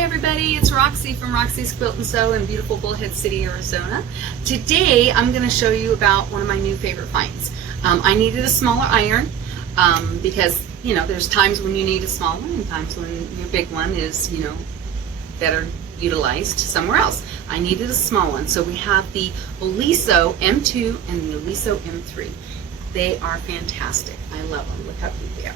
Hi everybody, it's Roxy from Roxy's Quilt and Sew in beautiful Bullhead City, Arizona. Today I'm going to show you about one of my new favorite finds. I needed a smaller iron because, you know, there's times when you need a small one and times when your big one is, you know, better utilized somewhere else. I needed a small one, so we have the Oliso M2 and the Oliso M3. They are fantastic. I love them. Look how cute they are.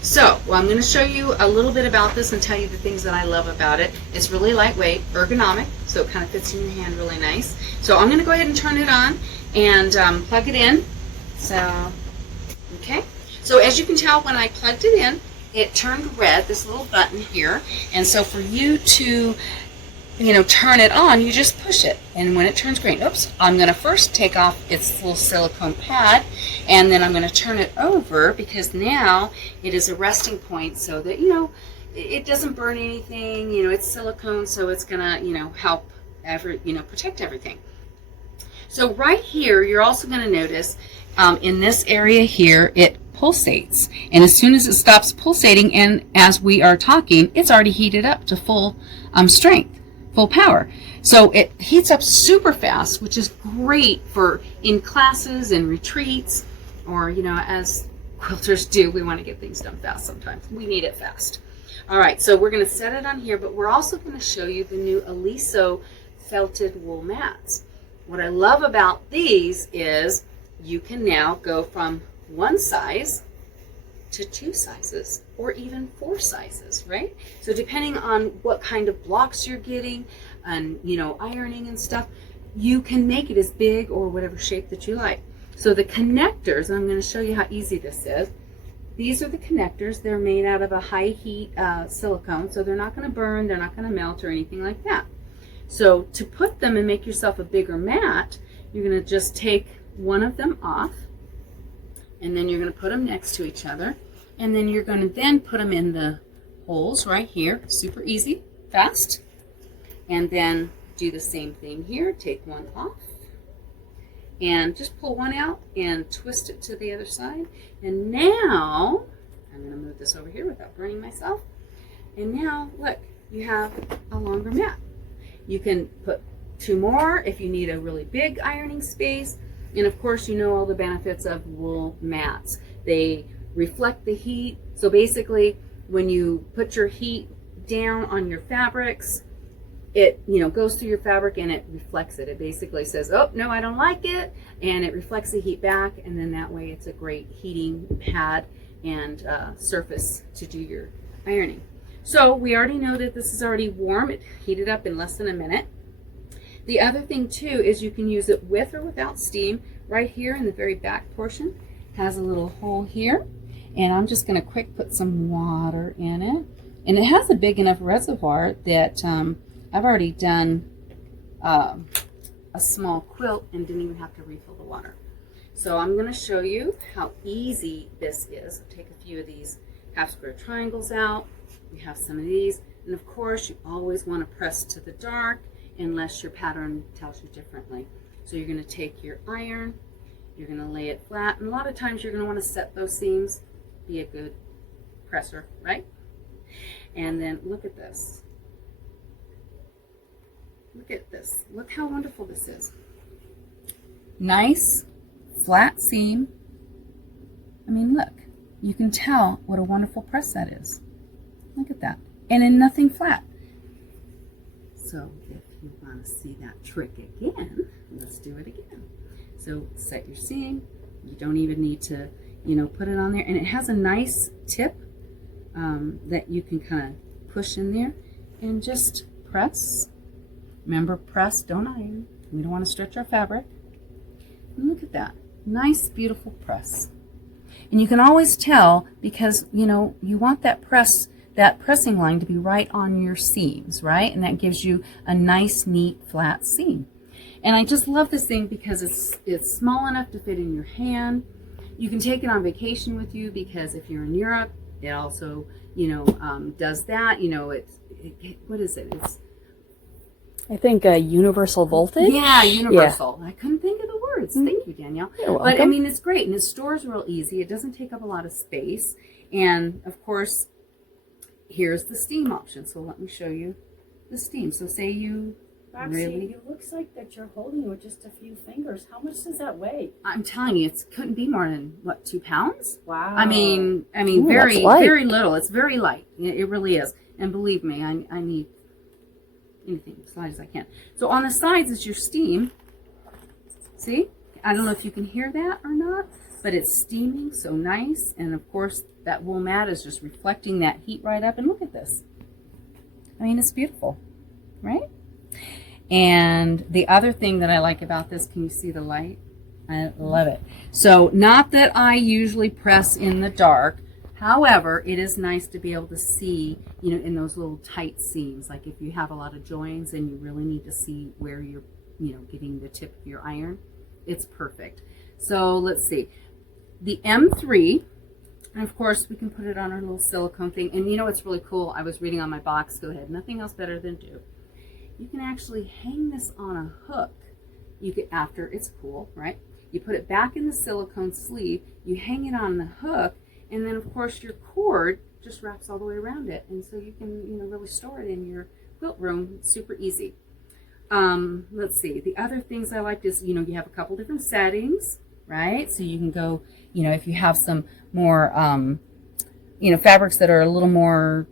So, I'm going to show you a little bit about this and tell you the things that I love about it. It's really lightweight, ergonomic, so it kind of fits in your hand really nice. So I'm going to go ahead and turn it on and plug it in. So, okay. So as you can tell, when I plugged it in, it turned red, this little button here. And so for you to, you know, turn it on, you just push it. And when it turns green, oops, I'm going to first take off its little silicone pad, and then I'm going to turn it over because now it is a resting point so that, you know, it doesn't burn anything. You know, it's silicone, so it's going to, you know, help protect everything. So right here, you're also going to notice in this area here, it pulsates. And as soon as it stops pulsating, and as we are talking, it's already heated up to full strength. Full power. So it heats up super fast, which is great for in classes and retreats, or, you know, as quilters do, we want to get things done fast sometimes. We need it fast. All right, so we're going to set it on here, but we're also going to show you the new Oliso felted wool mats. What I love about these is you can now go from one size to 2 sizes or even 4 sizes, right? So depending on what kind of blocks you're getting and, you know, ironing and stuff, you can make it as big or whatever shape that you like. So the connectors, and I'm going to show you how easy this is. These are the connectors. They're made out of a high heat silicone, so they're not going to burn, they're not going to melt or anything like that. So to put them and make yourself a bigger mat, you're going to just take one of them off, and then you're going to put them next to each other, and then you're going to then put them in the holes right here. Super easy, fast. And then do the same thing here. Take one off and just pull one out and twist it to the other side. And now I'm going to move this over here without burning myself. And now look, you have a longer mat. You can put 2 more if you need a really big ironing space. And of course, you know all the benefits of wool mats. They reflect the heat. So basically, when you put your heat down on your fabrics, it, you know, goes through your fabric and it reflects it. It basically says, oh, no, I don't like it. And it reflects the heat back. And then that way it's a great heating pad and surface to do your ironing. So we already know that this is already warm. It heated up in less than a minute. The other thing too is you can use it with or without steam. Right here in the very back portion has a little hole here, and I'm just going to quick put some water in it. And it has a big enough reservoir that I've already done a small quilt and didn't even have to refill the water. So I'm going to show you how easy this is. I'll take a few of these half square triangles out. We have some of these, and of course you always want to press to the dark unless your pattern tells you differently. So you're going to take your iron, you're going to lay it flat, and a lot of times you're going to want to set those seams. Be a good presser, right? And then look at this. Look at this. Look how wonderful this is. Nice flat seam. I mean, look, you can tell what a wonderful press that is. Look at that. And in nothing flat. So if you want to see that trick again, let's do it again. So set your seam. You don't even need to, you know, put it on there. And it has a nice tip that you can kind of push in there and just press. Remember, press, don't iron. We don't want to stretch our fabric. And look at that. Nice, beautiful press. And you can always tell because, you know, you want that pressing line to be right on your seams, right? And that gives you a nice, neat, flat seam. And I just love this thing because it's small enough to fit in your hand. You can take it on vacation with you because if you're in Europe, it also, you know, does that. You know, what is it? It's, I think universal voltage. Yeah, universal. Yeah. I couldn't think of the words. Thank you, Danielle. You're welcome. But I mean, it's great, and it stores real easy. It doesn't take up a lot of space, and of course, here's the steam option. So let me show you the steam. So say you Roxy, really, it looks like that you're holding it with just a few fingers. How much does that weigh? I'm telling you, it couldn't be more than what, 2 pounds? Wow. I mean, Ooh, very, that's light. very little. It's very light. It really is. And believe me, I need anything as light as I can. So on the sides is your steam. See? I don't know if you can hear that or not, but it's steaming so nice. And of course, that wool mat is just reflecting that heat right up. And look at this. I mean, it's beautiful, right? And the other thing that I like about this, can you see the light? I love it. So not that I usually press in the dark. However, it is nice to be able to see, you know, in those little tight seams. Like if you have a lot of joins and you really need to see where you're, you know, getting the tip of your iron, it's perfect. So let's see. The M3, and of course we can put it on our little silicone thing. And you know what's really cool? I was reading on my box, go ahead, nothing else better than do. You can actually hang this on a hook. You could, after it's cool, right? You put it back in the silicone sleeve, you hang it on the hook, and then of course your cord just wraps all the way around it. And so you can, you know, really store it in your quilt room. It's super easy. Let's see, the other things I liked is, you know, you have a couple different settings, right? So you can go, you know, if you have some more, you know, fabrics that are a little more,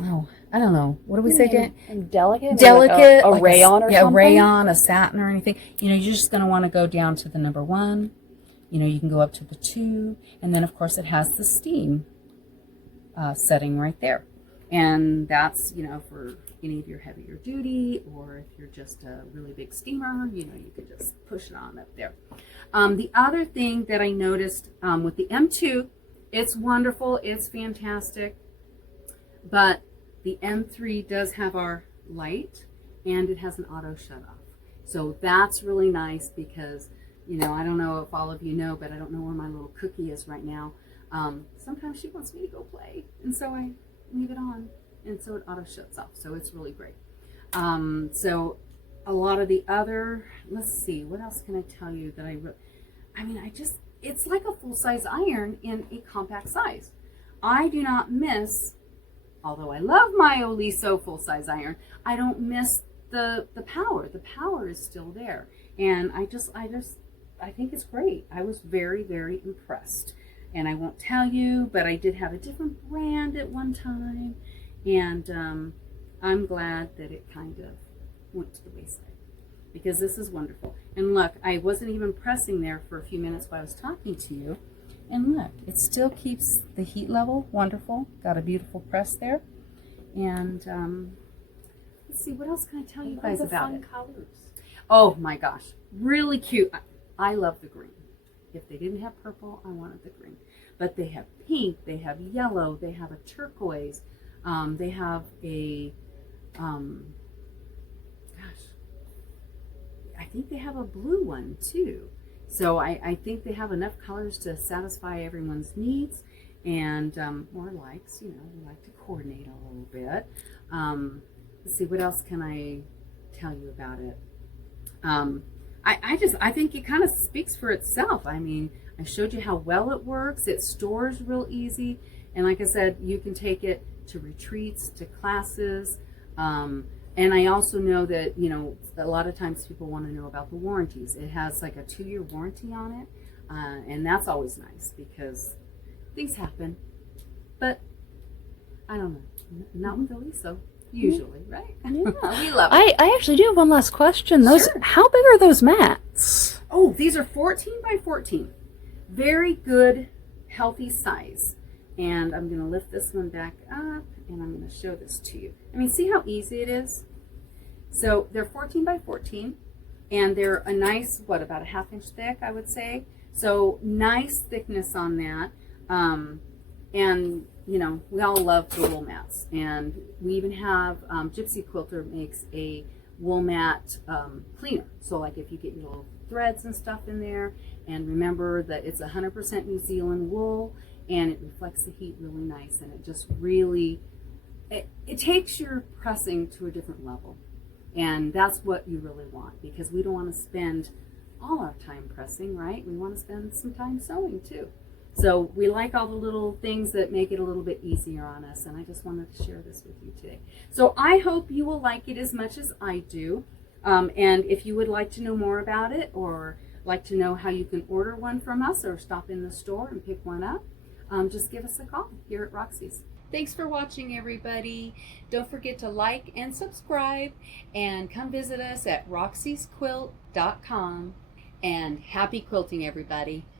oh, I don't know. What do we say, Dan? Delicate? Delicate. Like a rayon or yeah, something? rayon, a satin or anything. You know, you're just going to want to go down to the number 1. You know, you can go up to the 2. And then, of course, it has the steam setting right there. And that's, you know, for any of your heavier duty, or if you're just a really big steamer, you know, you could just push it on up there. The other thing that I noticed with the M2, it's wonderful. It's fantastic. But the M3 does have our light, and it has an auto shut off. So that's really nice because, you know, I don't know if all of you know, but I don't know where my little cookie is right now. Sometimes she wants me to go play, and so I leave it on, and so it auto shuts off. So it's really great. So a lot of the other, let's see, what else can I tell you that it's like a full-size iron in a compact size. I do not miss, although I love my Oliso full-size iron, I don't miss the power. The power is still there. And I think it's great. I was very, very impressed. And I won't tell you, but I did have a different brand at one time. And I'm glad that it kind of went to the wayside, because this is wonderful. And look, I wasn't even pressing there for a few minutes while I was talking to you. And look, it still keeps the heat level wonderful. Got a beautiful press there. And let's see, what else can I tell you guys about it? Colors. Oh my gosh, really cute. I love the green. If they didn't have purple, I wanted the green. But they have pink, they have yellow, they have a turquoise, they have a, I think they have a blue one too. So I think they have enough colors to satisfy everyone's needs and or likes. You know, we like to coordinate a little bit. Let's see, what else can I tell you about it? I think it kind of speaks for itself. I mean, I showed you how well it works. It stores real easy. And like I said, you can take it to retreats, to classes. And I also know that, you know, a lot of times people want to know about the warranties. It has like a 2-year warranty on it. And that's always nice because things happen. But I don't know. Not with Oliso. Usually, right? Yeah. We love it. I actually do have one last question. Sure. How big are those mats? Oh, these are 14 by 14. Very good, healthy size. And I'm going to lift this one back up, and I'm going to show this to you. I mean, see how easy it is? So they're 14 by 14, and they're a nice, what, about a 1/2 inch thick, I would say. So nice thickness on that. And, you know, we all love the wool mats. And we even have, Gypsy Quilter makes a wool mat cleaner. So like if you get your little threads and stuff in there, and remember that it's 100% New Zealand wool, and it reflects the heat really nice, and it just really, it takes your pressing to a different level. And that's what you really want, because we don't want to spend all our time pressing, right? We want to spend some time sewing too. So we like all the little things that make it a little bit easier on us, and I just wanted to share this with you today. So I hope you will like it as much as I do. And if you would like to know more about it, or like to know how you can order one from us, or stop in the store and pick one up, just give us a call here at Roxy's. Thanks for watching, everybody. Don't forget to like and subscribe, and come visit us at roxysquilt.com. And happy quilting, everybody.